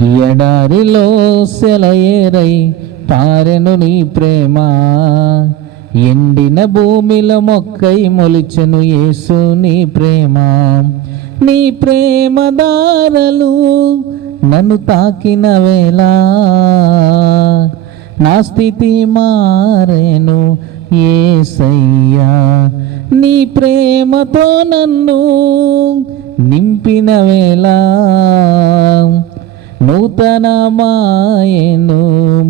ఎడారిలో సెలయేరై పారెను నీ ప్రేమ, ఎండిన భూమిలో మొక్కై మొలిచెను యేసు నీ ప్రేమ. నీ ప్రేమ దారలు నన్ను తాకిన వేళ నా స్థితి మారేను యేసయ్యా. నీ ప్రేమతో నన్ను నింపిన వేళ నూతనమాయెను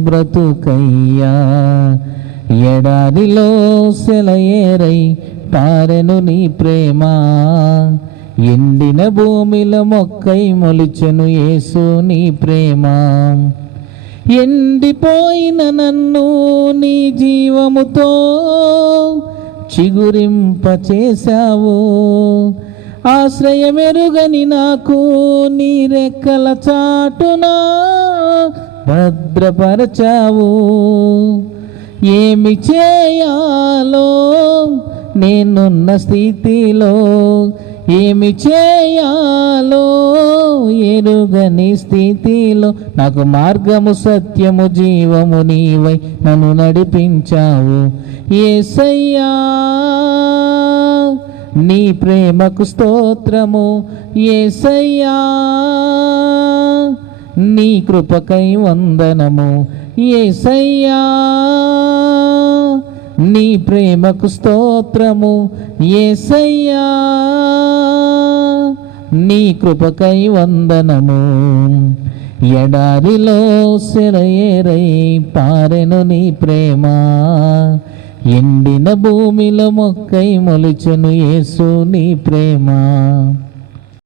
బ్రతుకయ్యా. ఎడారిలో సెలయేరై పారెను నీ ప్రేమ, ఎండిన భూమిలో మొక్కై మొలిచెను యేసు నీ ప్రేమ. ఎండిపోయిన నన్ను నీ జీవముతో చిగురింపచేశావు. ఆశ్రయమెరుగని నాకు నీ రెక్కల చాటున భద్రపరచావు. ఏమి చేయాలో నేనున్న స్థితిలో, ఏమి చేయాలో ఎరుగని స్థితిలో నాకు మార్గము సత్యము జీవము నీవై నన్ను నడిపించావు యేసయ్యా. నీ ప్రేమకు స్తోత్రము యేసయ్యా. నీ కృపకై వందనము యేసయ్యా. నీ ప్రేమకు స్తోత్రము యేసయ్యా. నీ కృపకై వందనము. ఎడారిలో సెలయేరై పారెను నీ ప్రేమ, ఎండిన భూమిలో మొక్కై మొలిచెను యేసు నీ ప్రేమ.